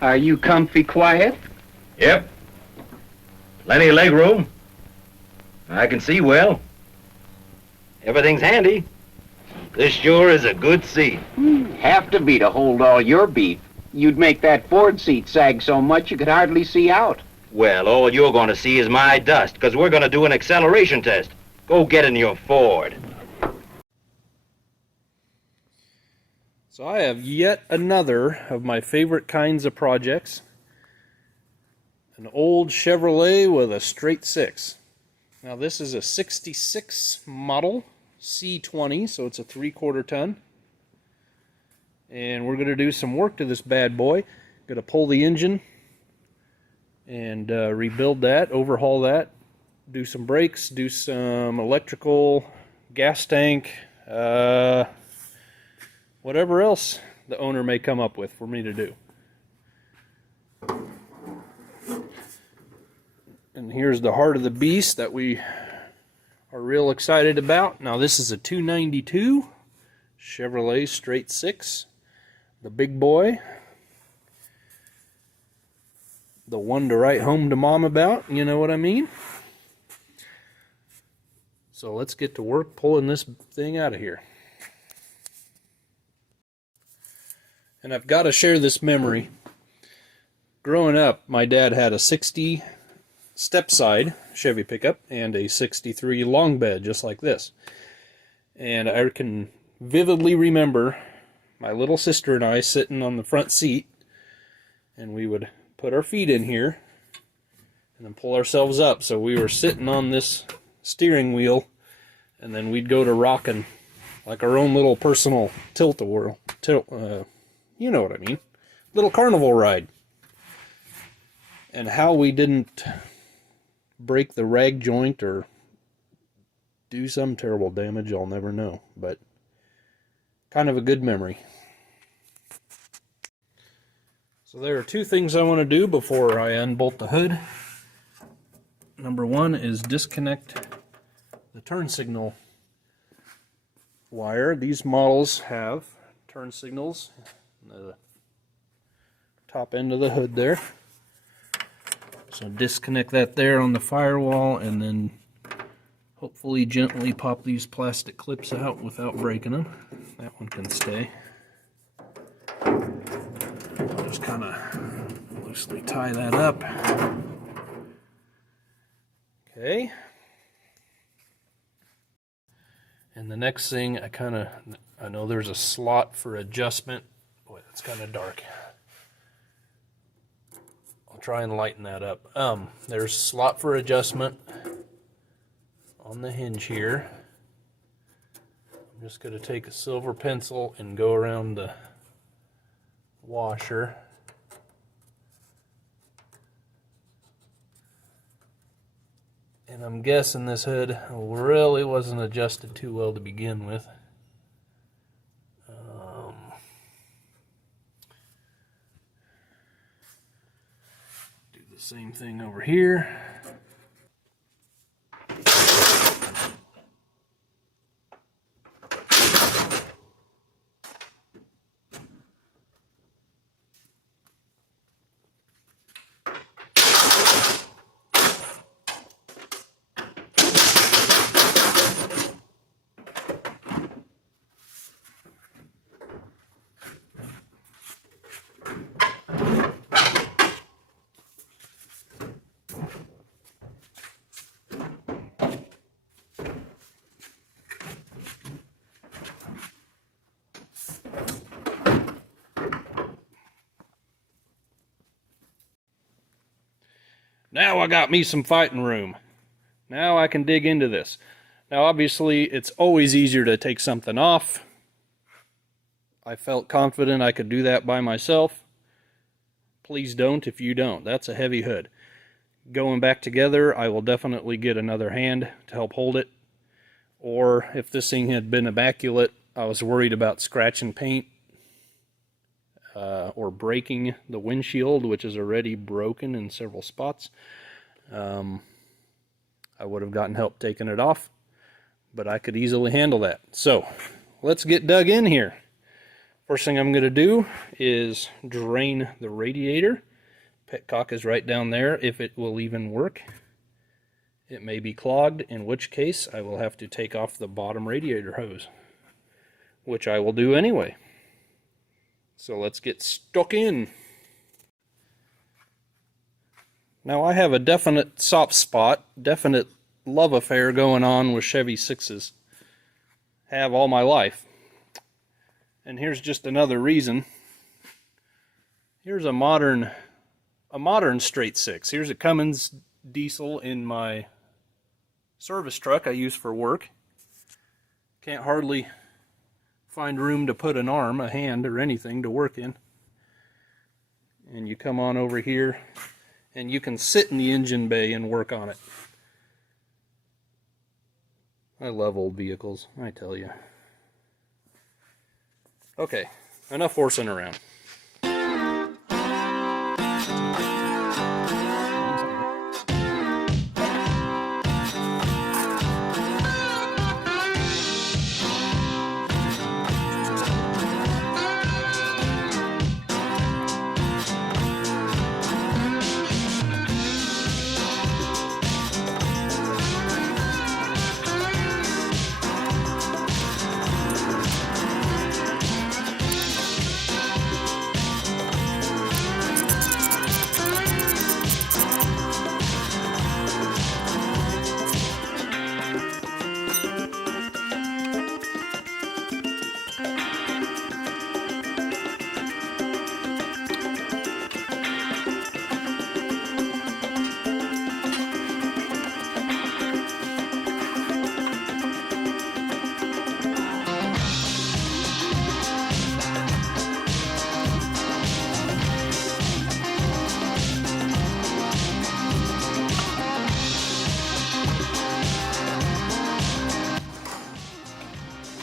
Are you comfy quiet? Yep. Plenty of leg room. I can see well. Everything's handy. This sure is a good seat. Have to be to hold all your beef. You'd make that Ford seat sag so much you could hardly see out. Well, all you're going to see is my dust, because we're going to do an acceleration test. Go get in your Ford. So I have yet another of my favorite kinds of projects. An old Chevrolet with a straight six. Now this is a 66 model C20, so it's a 3/4 ton. And we're going to do some work to this bad boy. Going to pull the engine and rebuild that, overhaul that, do some brakes, do some electrical, gas tank, whatever else the owner may come up with for me to do. And here's the heart of the beast that we are real excited about. Now this is a 292 Chevrolet straight six, the big boy, the one to write home to mom about, you know what I mean? So let's get to work pulling this thing out of here. And I've got to share this memory. Growing up, my dad had a 60 step-side Chevy Pickup and a 63 long bed, just like this. And I can vividly remember my little sister and I sitting on the front seat, and we would put our feet in here and then pull ourselves up. So we were sitting on this steering wheel, and then we'd go to rocking like our own little personal tilt-a-whirl. You know what I mean. Little carnival ride. And how we didn't break the rag joint or do some terrible damage, I'll never know. But kind of a good memory. So there are two things I want to do before I unbolt the hood. Number one is disconnect the turn signal wire. These models have turn signals on the top end of the hood there. So disconnect that there on the firewall, and then hopefully gently pop these plastic clips out without breaking them. That one can stay. I'll just kind of loosely tie that up. Okay. And the next thing, I know there's a slot for adjustment. Boy, that's kind of dark. I'll try and lighten that up. There's a slot for adjustment on the hinge here. I'm just going to take a silver pencil and go around the washer. And I'm guessing this hood really wasn't adjusted too well to begin with. Do the same thing over here. Now I got me some fighting room. Now I can dig into this. Now obviously it's always easier to take something off. I felt confident I could do that by myself. Please don't if you don't. That's a heavy hood. Going back together, I will definitely get another hand to help hold it. Or if this thing had been immaculate, I was worried about scratching paint or breaking the windshield, which is already broken in several spots. I would have gotten help taking it off, but I could easily handle that. So let's get dug in here. First thing I'm going to do is drain the radiator. Petcock is right down there, if it will even work. It may be clogged, in which case I will have to take off the bottom radiator hose, which I will do anyway. So let's get stuck in. Now I have a definite soft spot, definite love affair going on with Chevy 6s. Have all my life. And here's just another reason. Here's a modern straight 6. Here's a Cummins diesel in my service truck I use for work. Can't hardly find room to put an arm, a hand, or anything to work in. And you come on over here and you can sit in the engine bay and work on it. I love old vehicles, I tell you. Okay, enough horsing around.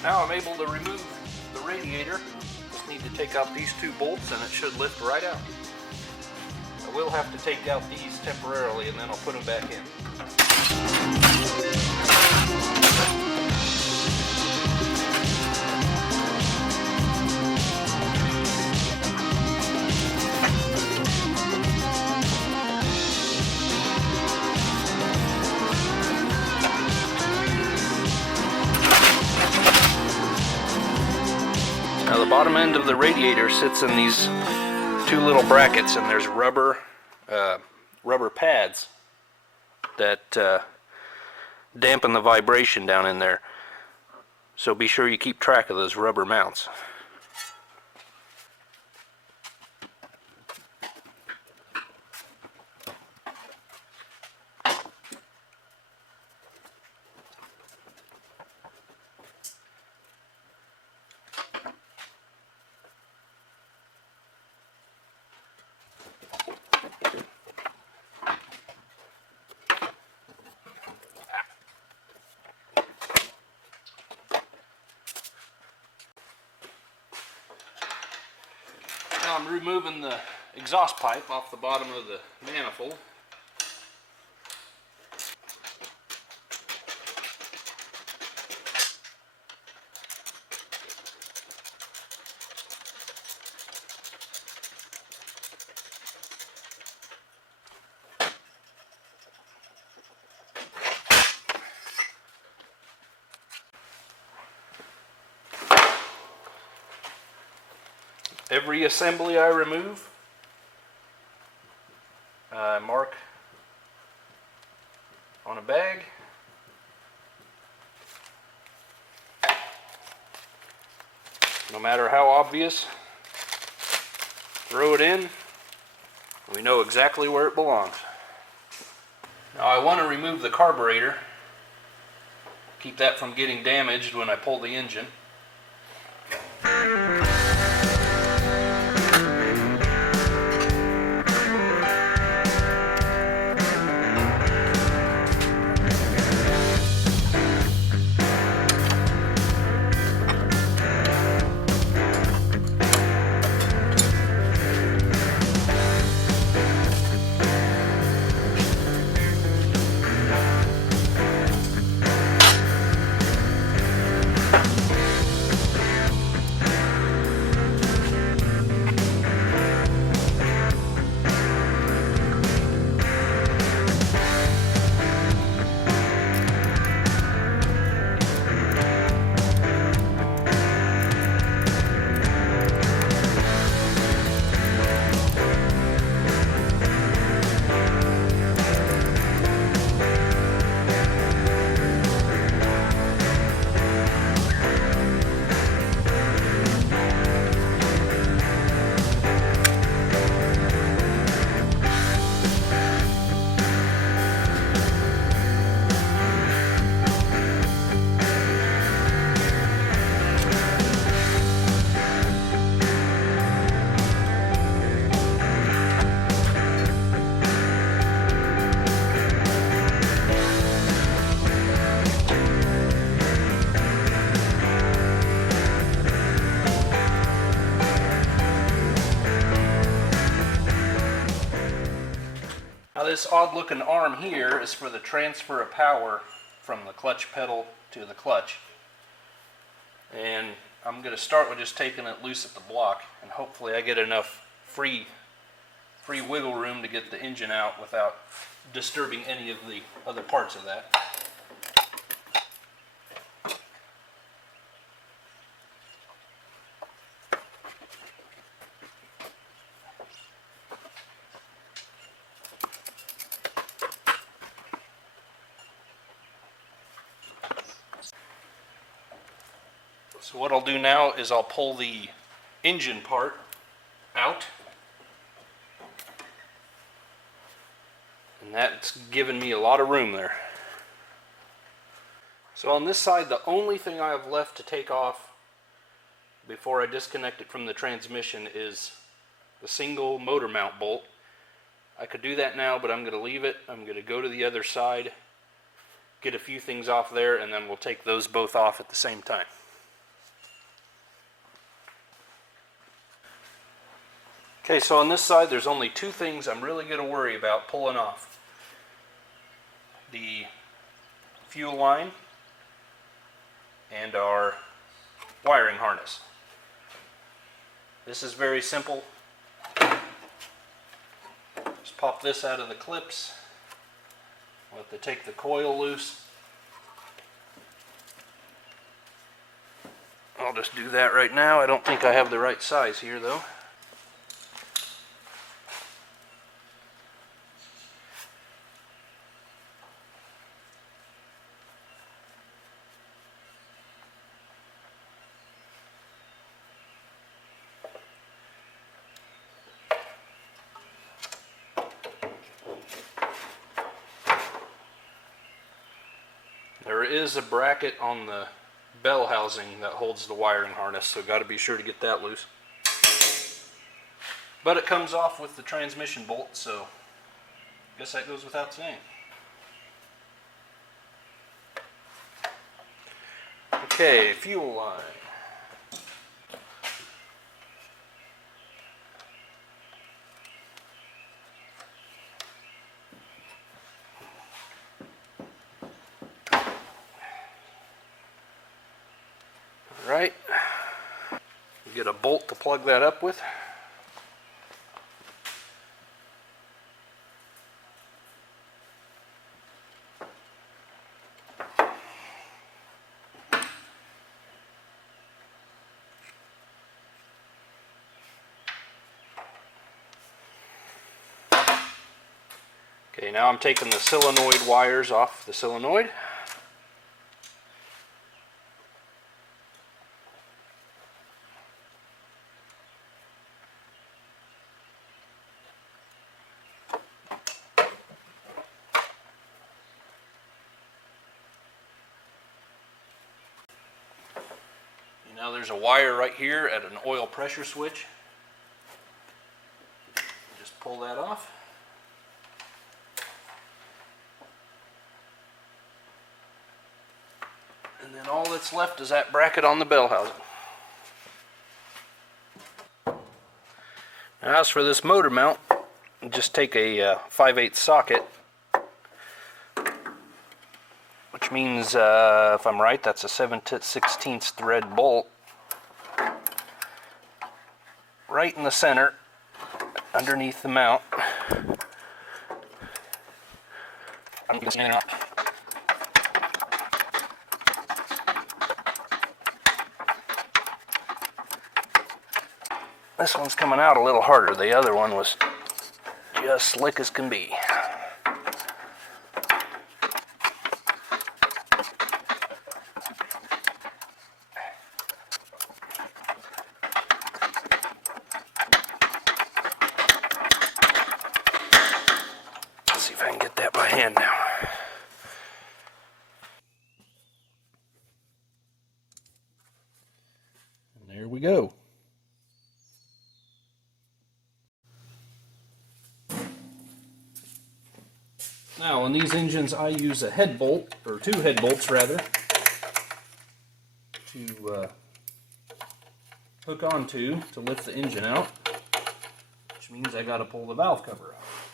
Now I'm able to remove the radiator. Just need to take out these two bolts and it should lift right out. I will have to take out these temporarily and then I'll put them back in. Now the bottom end of the radiator sits in these two little brackets, and there's rubber pads that dampen the vibration down in there. So be sure you keep track of those rubber mounts. Now I'm removing the exhaust pipe off the bottom of the manifold. Every assembly I remove, I mark on a bag. No matter how obvious, throw it in. We know exactly where it belongs. Now I want to remove the carburetor, keep that from getting damaged when I pull the engine. this odd looking arm here is for the transfer of power from the clutch pedal to the clutch. And I'm going to start with just taking it loose at the block, and hopefully I get enough free wiggle room to get the engine out without disturbing any of the other parts of that. So what I'll do now is I'll pull the engine part out, and that's given me a lot of room there. So on this side, the only thing I have left to take off before I disconnect it from the transmission is the single motor mount bolt. I could do that now, but I'm going to leave it. I'm going to go to the other side, get a few things off there, and then we'll take those both off at the same time. Okay, so on this side there's only two things I'm really going to worry about pulling off. The fuel line and our wiring harness. This is very simple. Just pop this out of the clips. We'll have to take the coil loose. I'll just do that right now. I don't think I have the right size here though. There is a bracket on the bell housing that holds the wiring harness, so got to be sure to get that loose. But it comes off with the transmission bolt, so I guess that goes without saying. Okay, fuel line. Right, get a bolt to plug that up with. Okay, now I'm taking the solenoid wires off the solenoid. Now there's a wire right here at an oil pressure switch. Just pull that off. And then all that's left is that bracket on the bell housing. Now as for this motor mount, just take a 5/8 socket, which means, if I'm right, that's a 7/16 thread bolt. Right in the center, underneath the mount. I'm just getting it up. This one's coming out a little harder. The other one was just slick as can be. Let's see if I can get that by hand now. And there we go. Now on these engines I use a head bolt, or two head bolts rather, to hook onto to lift the engine out, which means I got to pull the valve cover off.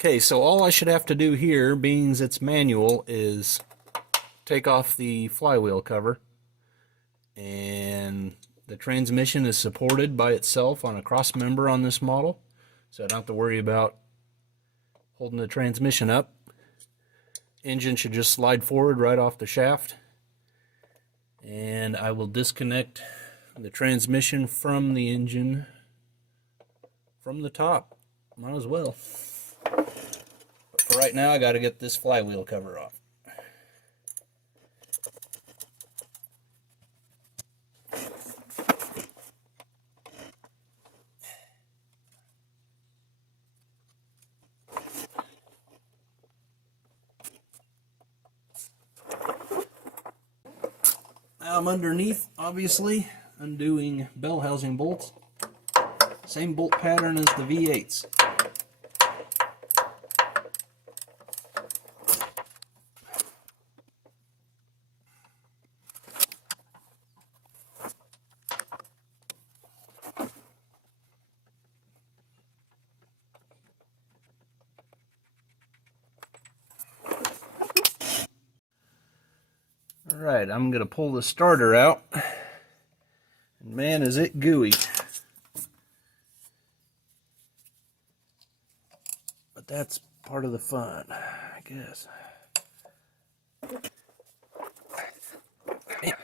Okay, so all I should have to do here, being it's manual, is take off the flywheel cover. And the transmission is supported by itself on a cross member on this model, so I don't have to worry about holding the transmission up. Engine should just slide forward right off the shaft. And I will disconnect the transmission from the engine from the top. Might as well. But for right now, I got to get this flywheel cover off. Now I'm underneath, obviously, undoing bell housing bolts. Same bolt pattern as the V8s. Alright, I'm going to pull the starter out. And man, is it gooey. But that's part of the fun, I guess. Man.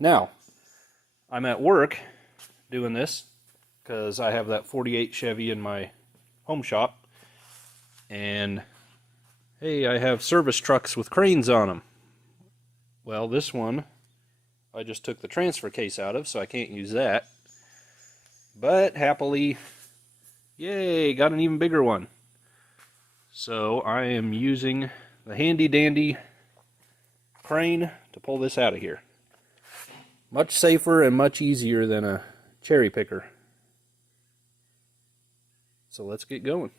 Now, I'm at work doing this because I have that 48 Chevy in my home shop, and hey, I have service trucks with cranes on them. Well, this one I just took the transfer case out of, so I can't use that. But happily, yay, got an even bigger one. So I am using the handy dandy crane to pull this out of here. Much safer and much easier than a cherry picker. So let's get going.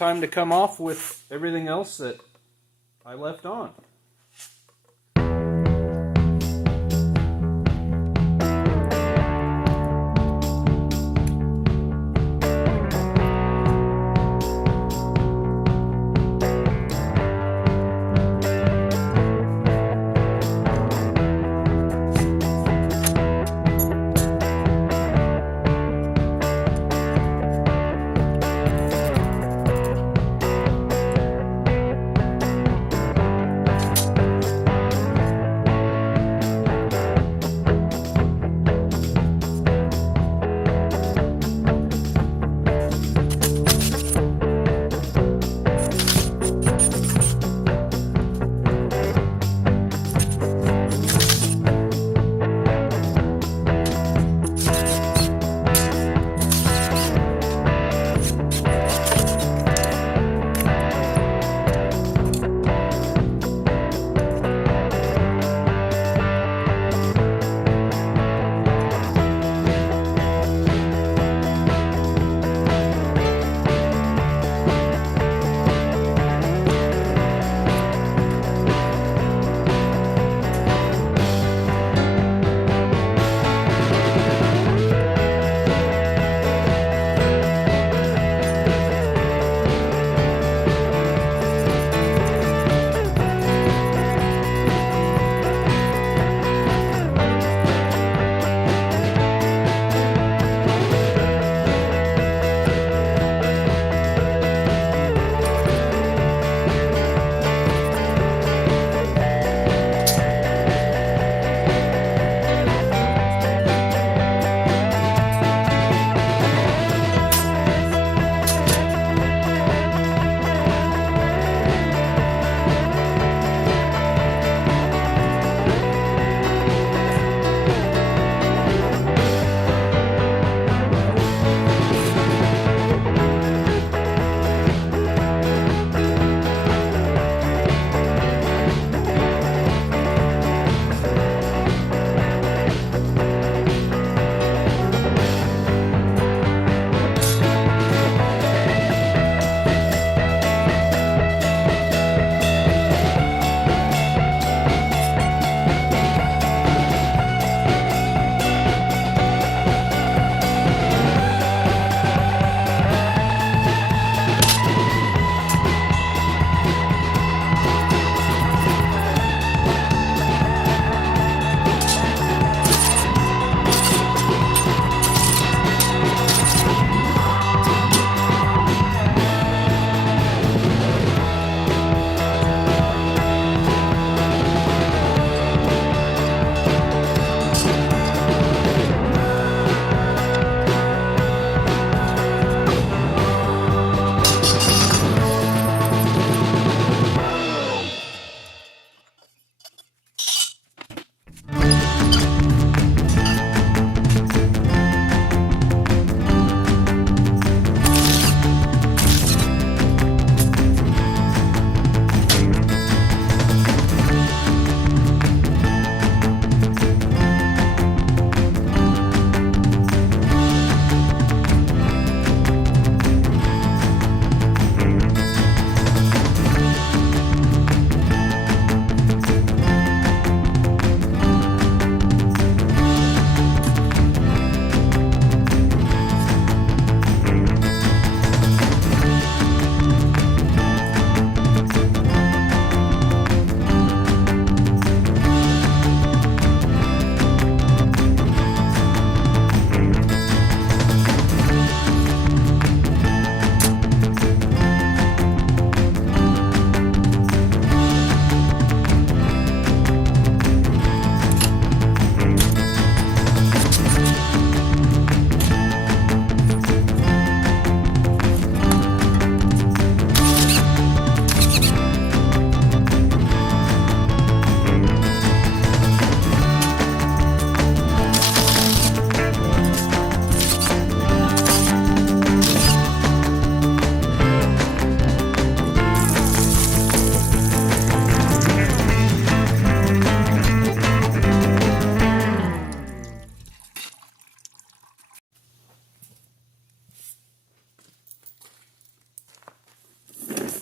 time to come off with everything else that I left on.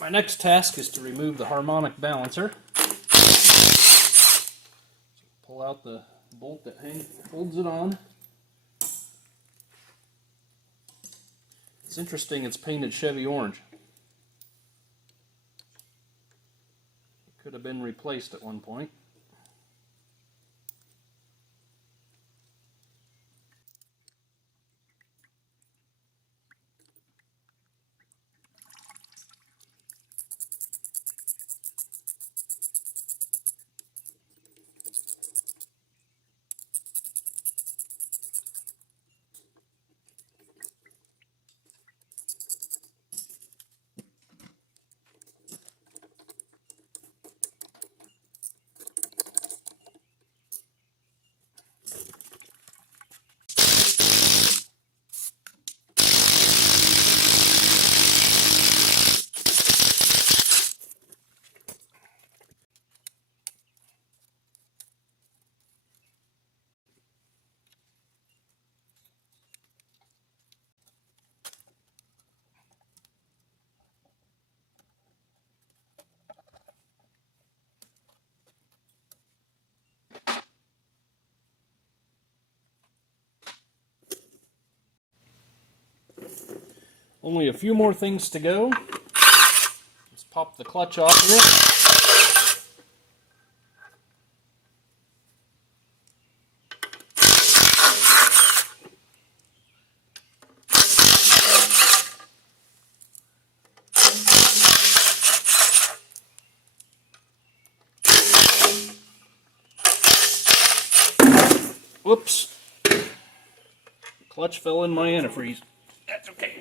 My next task is to remove the harmonic balancer. Pull out the bolt that holds it on. It's interesting, it's painted Chevy orange. It could have been replaced at one point. Only a few more things to go. Let's pop the clutch off here. Whoops. The clutch fell in my antifreeze. That's okay.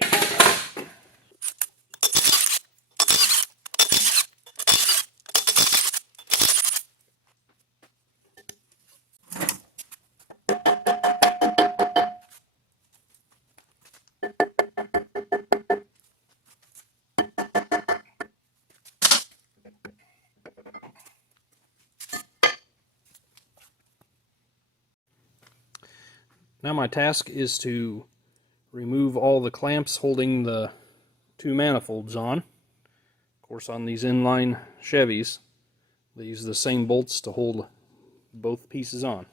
Now my task is to remove all the clamps holding the two manifolds on. Of course, on these inline Chevys, they use the same bolts to hold both pieces on.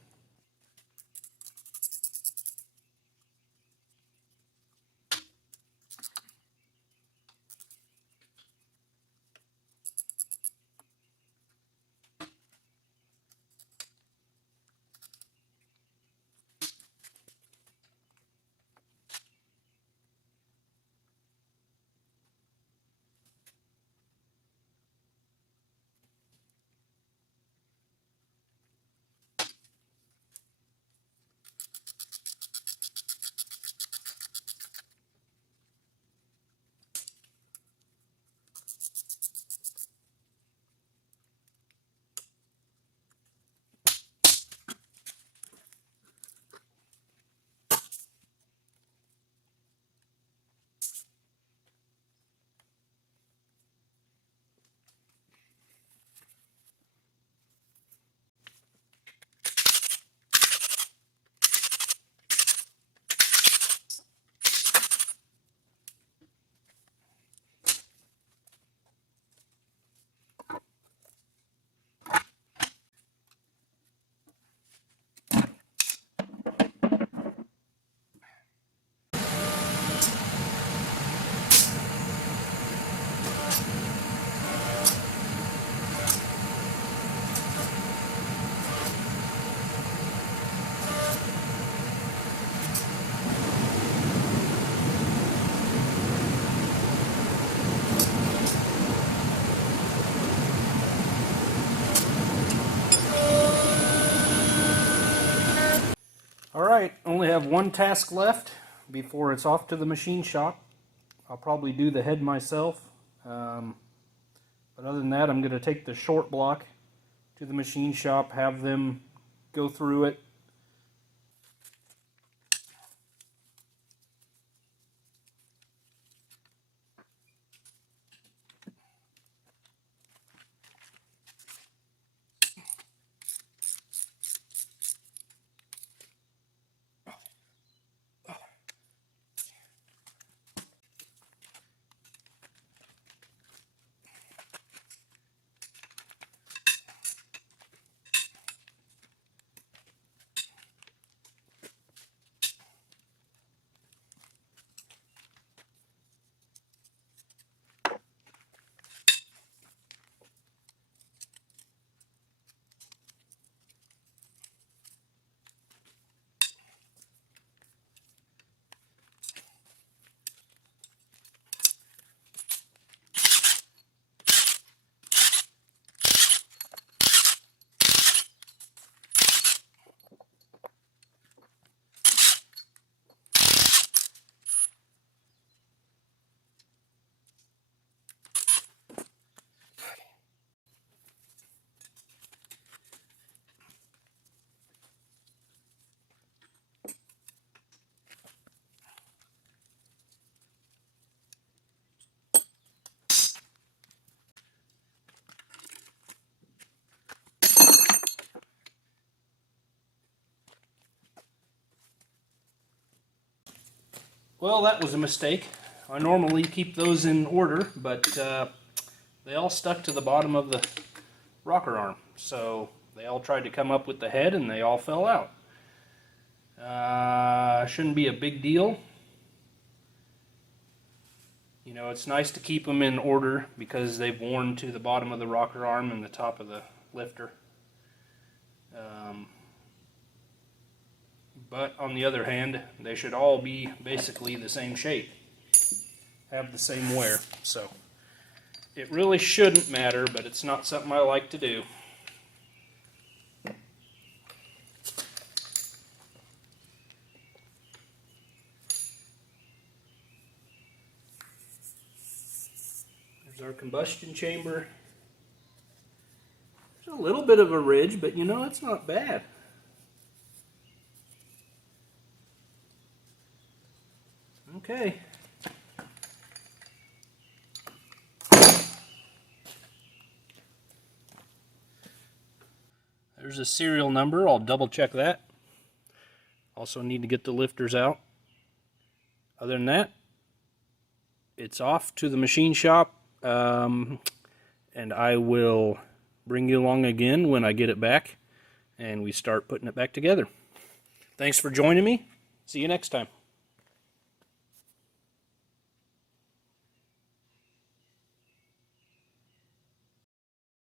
Alright, only have one task left before it's off to the machine shop. I'll probably do the head myself. But other than that, I'm going to take the short block to the machine shop, have them go through it. Well, that was a mistake. I normally keep those in order, but they all stuck to the bottom of the rocker arm. So they all tried to come up with the head and they all fell out. Shouldn't be a big deal. You know, it's nice to keep them in order because they've worn to the bottom of the rocker arm and the top of the lifter. But on the other hand, they should all be basically the same shape, have the same wear. So it really shouldn't matter, but it's not something I like to do. There's our combustion chamber. There's a little bit of a ridge, but you know, it's not bad. Okay. There's a serial number. I'll double check that. Also need to get the lifters out. Other than that, it's off to the machine shop, and I will bring you along again when I get it back and we start putting it back together. Thanks for joining me. See you next time.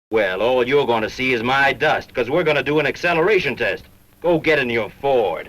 Well, all you're going to see is my dust, because we're going to do an acceleration test. Go get in your Ford.